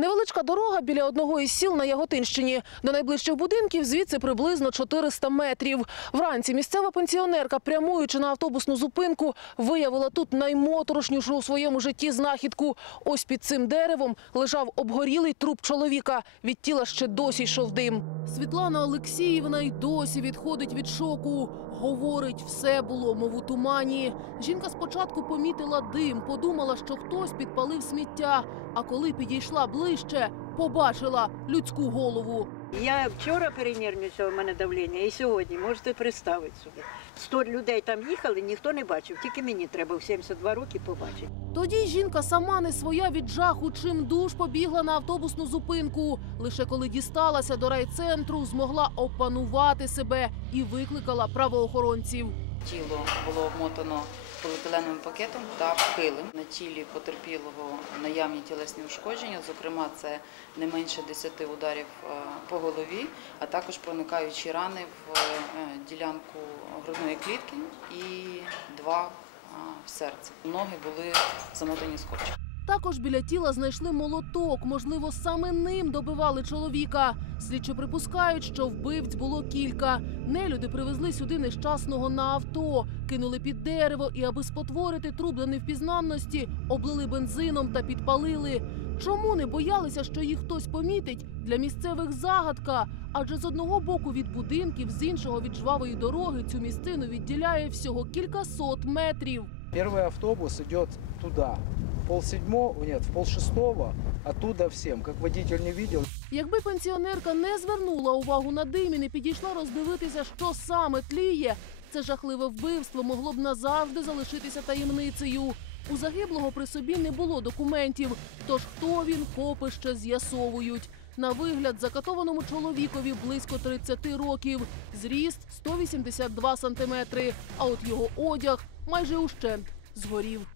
Невеличка дорога біля одного із сіл на Яготинщині. До найближчих будинків звідси приблизно 400 метрів. Вранці місцева пенсіонерка, прямуючи на автобусну зупинку, виявила тут наймоторошнішу у своєму житті знахідку. Ось під цим деревом лежав обгорілий труп чоловіка. Від тіла ще досі йшов дим. Світлана Олексіївна й досі відходить від шоку. Говорить, все було, мов у тумані. Жінка спочатку помітила дим, подумала, що хтось підпалив сміття. А коли підійшла ближче, побачила людську голову. Я вчора перенервничала, у мене давлення, і сьогодні можете представити собі. Сто людей там їхали, ніхто не бачив, тільки мені треба в 72 роки побачити. Тоді жінка сама не своя від жаху, чим душ побігла на автобусну зупинку. Лише коли дісталася до райцентру, змогла опанувати себе і викликала правоохоронців. Тіло було обмотано поліетиленовим пакетом та килим. На тілі потерпілого наявні тілесні ушкодження, зокрема, це не менше 10 ударів е, по голові, а також проникаючі рани в е, ділянку грудної клітки і два е, в серце. Ноги були замотані скотчем. Також біля тіла знайшли молоток. Можливо, саме ним добивали чоловіка. Слідчі припускають, що вбивць було кілька. Нелюди привезли сюди нещасного на авто, кинули під дерево і, аби спотворити труп до невпізнанності, облили бензином та підпалили. Чому не боялися, що їх хтось помітить? Для місцевих загадка. Адже з одного боку від будинків, з іншого від жвавої дороги цю місцину відділяє всього кількасот метрів. Первый автобус идет туда. Пол седьмого, нет, в пол шестого, оттуда всем. Как водитель не видел, Якби пенсіонерка не звернула увагу на дим і не підійшла роздивитися, що саме тліє, це жахливе вбивство могло б назавжди залишитися таємницею. У загиблого при собі не було документів. Тож хто він, копи ще з'ясовують. На вигляд закатованому чоловікові близько 30 років, зріст 182 сантиметри. А от його одяг майже ущент згорів.